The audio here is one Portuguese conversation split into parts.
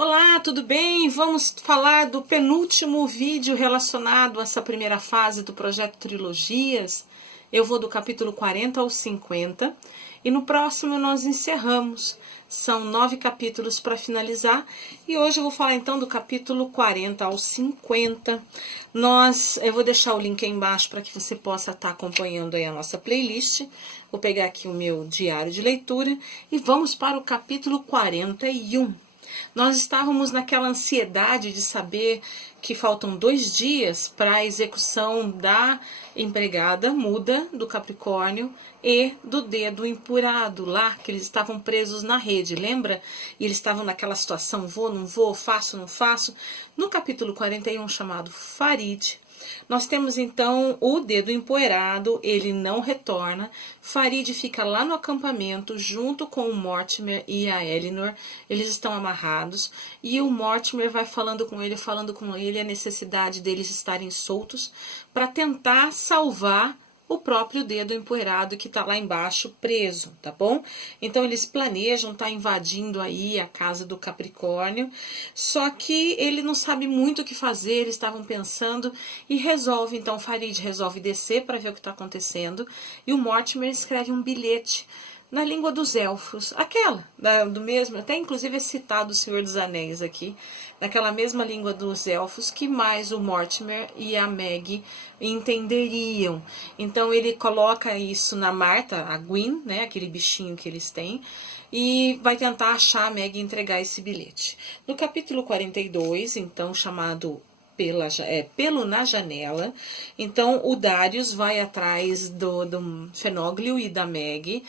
Olá, tudo bem? Vamos falar do penúltimo vídeo relacionado a essa primeira fase do projeto Trilogias. Eu vou do capítulo 40 ao 50 e no próximo nós encerramos. São 9 capítulos para finalizar e hoje eu vou falar então do capítulo 40 ao 50. Eu vou deixar o link aí embaixo para que você possa estar acompanhando aí a nossa playlist. Vou pegar aqui o meu diário de leitura e vamos para o capítulo 41. Nós estávamos naquela ansiedade de saber que faltam 2 dias para a execução da empregada muda do Capricórnio e do dedo empurrado lá, que eles estavam presos na rede, lembra? E eles estavam naquela situação, vou, não vou, faço, não faço. No capítulo 41, chamado Farid, nós temos então o dedo empoeirado, ele não retorna. Farid fica lá no acampamento junto com o Mortimer e a Elinor. Eles estão amarrados e o Mortimer vai falando com ele a necessidade deles estarem soltos para tentar salvar o próprio dedo empoeirado que tá lá embaixo preso, tá bom? Então eles planejam tá invadindo aí a casa do Capricórnio, só que ele não sabe muito o que fazer, eles estavam pensando e resolve, então Farid resolve descer para ver o que tá acontecendo e o Mortimer escreve um bilhete na língua dos elfos, do mesmo, até inclusive é citado o Senhor dos Anéis aqui, naquela mesma língua dos elfos que mais o Mortimer e a Meg entenderiam. Então ele coloca isso na Marta, a Gwyn, né, aquele bichinho que eles têm, e vai tentar achar a Meg e entregar esse bilhete. No capítulo 42, então chamado Pelo na Janela, então o Darius vai atrás do Fenoglio e da Meg,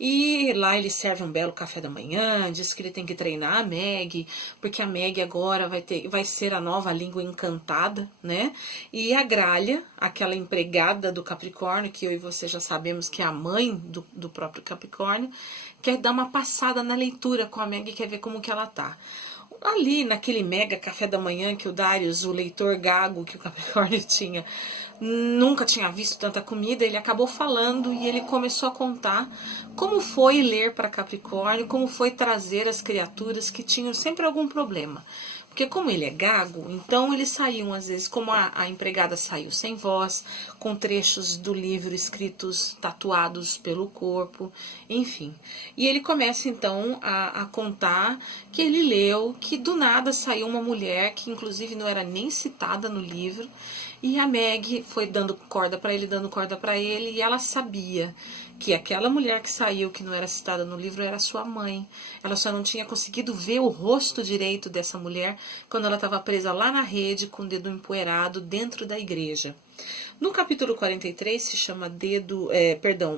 e lá ele serve um belo café da manhã, diz que ele tem que treinar a Meg, porque a Meg agora vai ser a nova língua encantada, né? E a Gralha, aquela empregada do Capricórnio, que eu e você já sabemos que é a mãe do próprio Capricórnio, quer dar uma passada na leitura com a Meg, quer ver como que ela tá. Ali naquele mega café da manhã que o Darius, o leitor gago que o Capricórnio tinha, nunca tinha visto tanta comida, ele acabou falando e ele começou a contar como foi ler para Capricórnio, como foi trazer as criaturas que tinham sempre algum problema. Porque como ele é gago, então eles saíam às vezes, como a empregada saiu sem voz, com trechos do livro escritos, tatuados pelo corpo, enfim. E ele começa então a contar que ele leu, que do nada saiu uma mulher, que inclusive não era nem citada no livro, e a Meg foi dando corda para ele, e ela sabia que aquela mulher que saiu, que não era citada no livro, era sua mãe. Ela só não tinha conseguido ver o rosto direito dessa mulher quando ela estava presa lá na rede com o dedo empoeirado dentro da igreja. No capítulo 43 se chama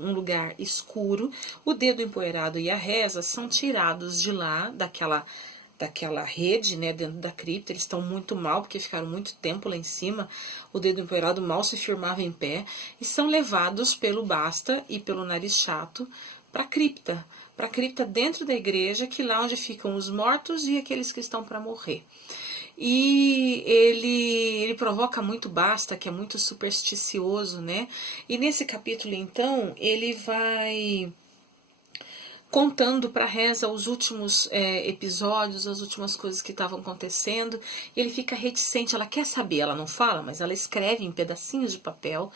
Um Lugar Escuro. O dedo empoeirado e a reza são tirados de lá, daquela rede, né, dentro da cripta. Eles estão muito mal, porque ficaram muito tempo lá em cima, o dedo empoeirado mal se firmava em pé, e são levados pelo Basta e pelo Nariz Chato para a cripta dentro da igreja, que lá onde ficam os mortos e aqueles que estão para morrer. E ele provoca muito Basta, que é muito supersticioso, né, e nesse capítulo, então, ele vai contando para a reza os últimos episódios, as últimas coisas que estavam acontecendo. Ele fica reticente, ela quer saber, ela não fala, mas ela escreve em pedacinhos de papel,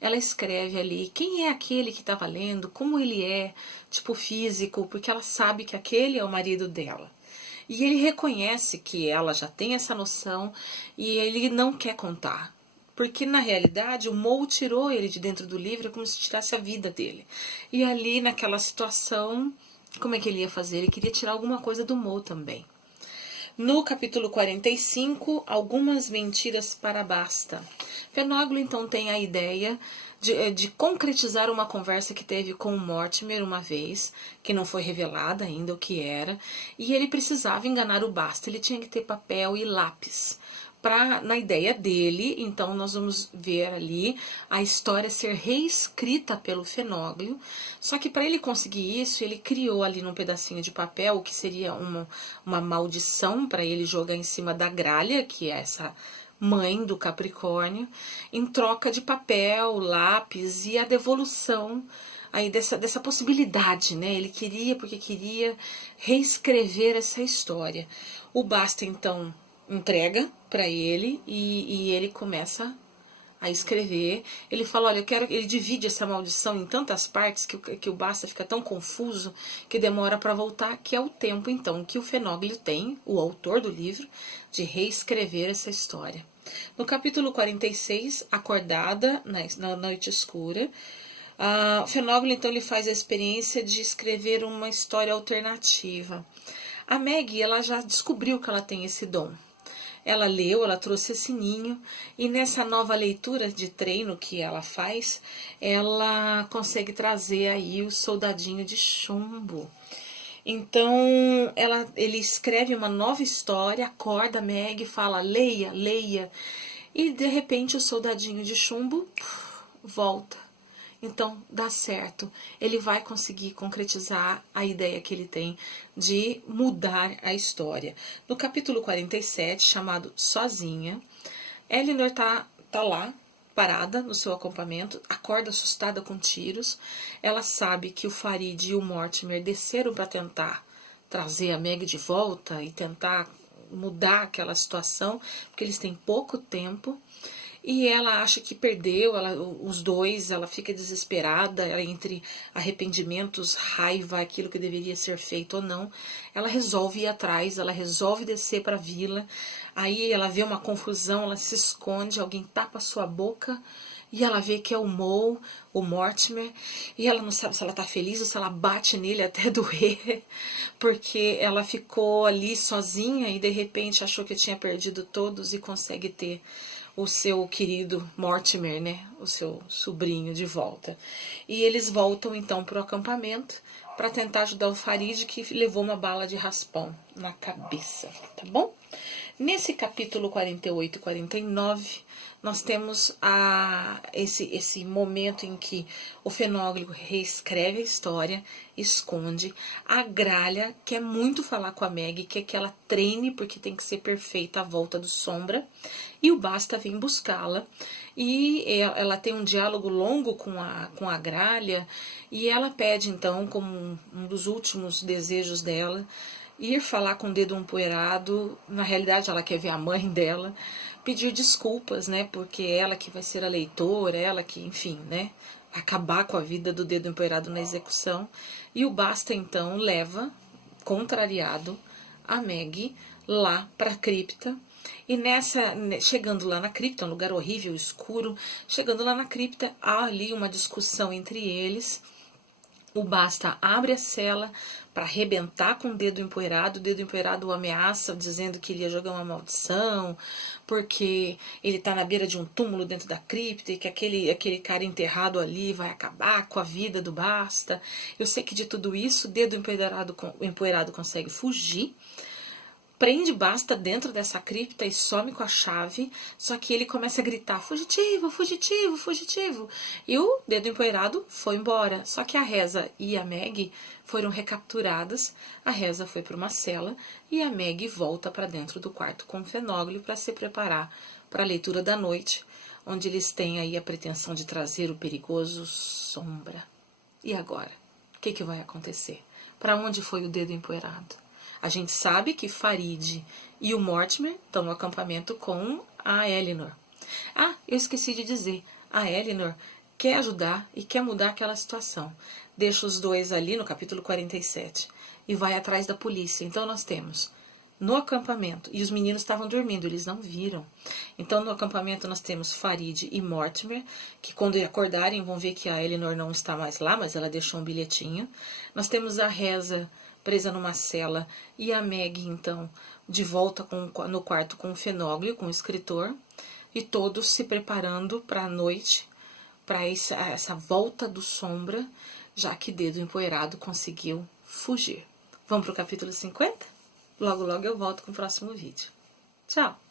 ela escreve ali quem é aquele que estava lendo, como ele é, tipo físico, porque ela sabe que aquele é o marido dela. E ele reconhece que ela já tem essa noção e ele não quer contar. Porque, na realidade, o Mo tirou ele de dentro do livro como se tirasse a vida dele. E ali, naquela situação, como é que ele ia fazer? Ele queria tirar alguma coisa do Mo também. No capítulo 45, algumas mentiras para Basta. Fenoglio, então, tem a ideia de concretizar uma conversa que teve com o Mortimer uma vez, que não foi revelada ainda o que era, e ele precisava enganar o Basta, ele tinha que ter papel e lápis. Na ideia dele, então nós vamos ver ali a história ser reescrita pelo Fenoglio, só que para ele conseguir isso, ele criou ali num pedacinho de papel, o que seria uma maldição para ele jogar em cima da Gralha, que é essa mãe do Capricórnio, em troca de papel, lápis e a devolução aí dessa possibilidade, né? Ele queria, porque queria reescrever essa história. O Basta, então, entrega para ele e ele começa a escrever. Ele fala, olha, ele divide essa maldição em tantas partes que o Basta fica tão confuso que demora para voltar, que é o tempo, então, que o Fenóglio tem, o autor do livro, de reescrever essa história. No capítulo 46, Acordada na Noite Escura, o Fenóglio, então, ele faz a experiência de escrever uma história alternativa. A Meg, ela já descobriu que ela tem esse dom. Ela leu, ela trouxe esse ninho, e nessa nova leitura de treino que ela faz, ela consegue trazer aí o soldadinho de chumbo. Então, ele escreve uma nova história, acorda a Meg e fala, leia, leia. E, de repente, o soldadinho de chumbo volta. Então, dá certo. Ele vai conseguir concretizar a ideia que ele tem de mudar a história. No capítulo 47, chamado Sozinha, Elinor tá lá, parada no seu acampamento, acorda assustada com tiros. Ela sabe que o Farid e o Mortimer desceram para tentar trazer a Meg de volta e tentar mudar aquela situação, porque eles têm pouco tempo. E ela acha que perdeu, os dois, ela fica desesperada, entre arrependimentos, raiva, aquilo que deveria ser feito ou não. Ela resolve ir atrás, ela resolve descer para a vila. Aí ela vê uma confusão, ela se esconde, alguém tapa a sua boca e ela vê que é o Mortimer, e ela não sabe se ela tá feliz ou se ela bate nele até doer, porque ela ficou ali sozinha e de repente achou que tinha perdido todos e consegue ter o seu querido Mortimer, né, o seu sobrinho de volta. E eles voltam então para o acampamento para tentar ajudar o Farid, que levou uma bala de raspão na cabeça, tá bom? Nesse capítulo 48 e 49, nós temos esse momento em que o Fenóglio reescreve a história, esconde. A Gralha quer muito falar com a Meg, quer que ela treine, porque tem que ser perfeita a volta do Sombra. E o Basta vem buscá-la. E ela tem um diálogo longo com a Gralha. E ela pede, então, como um dos últimos desejos dela, ir falar com o Dedo Empoeirado. Na realidade, ela quer ver a mãe dela, pedir desculpas, né? Porque ela que vai ser a leitora, ela que, enfim, né? Acabar com a vida do Dedo Empoeirado na execução. E o Basta, então, leva, contrariado, a Meg lá para a cripta. E chegando lá na cripta, um lugar horrível, escuro, chegando lá na cripta, há ali uma discussão entre eles. O Basta abre a cela para arrebentar com o Dedo Empoeirado. O Dedo Empoeirado o ameaça, dizendo que ele ia jogar uma maldição, porque ele está na beira de um túmulo dentro da cripta e que aquele cara enterrado ali vai acabar com a vida do Basta. Eu sei que de tudo isso, o Dedo Empoeirado consegue fugir, prende Basta dentro dessa cripta e some com a chave, só que ele começa a gritar, fugitivo, fugitivo, fugitivo. E o Dedo Empoeirado foi embora, só que a Reza e a Meg foram recapturadas. A Reza foi para uma cela e a Meg volta para dentro do quarto com o Fenóglio para se preparar para a leitura da noite, onde eles têm aí a pretensão de trazer o perigoso Sombra. E agora? O que vai acontecer? Para onde foi o Dedo Empoeirado? A gente sabe que Farid e o Mortimer estão no acampamento com a Elinor. Ah, eu esqueci de dizer, a Elinor quer ajudar e quer mudar aquela situação. Deixa os dois ali no capítulo 47 e vai atrás da polícia. Então nós temos no acampamento, e os meninos estavam dormindo, eles não viram. Então no acampamento nós temos Farid e Mortimer, que quando acordarem vão ver que a Elinor não está mais lá, mas ela deixou um bilhetinho. Nós temos a Reza presa numa cela, e a Meg, então, de volta no quarto com o Fenóglio, com o escritor, e todos se preparando para a noite, para essa volta do Sombra, já que Dedo Empoeirado conseguiu fugir. Vamos para o capítulo 50? Logo, logo eu volto com o próximo vídeo. Tchau!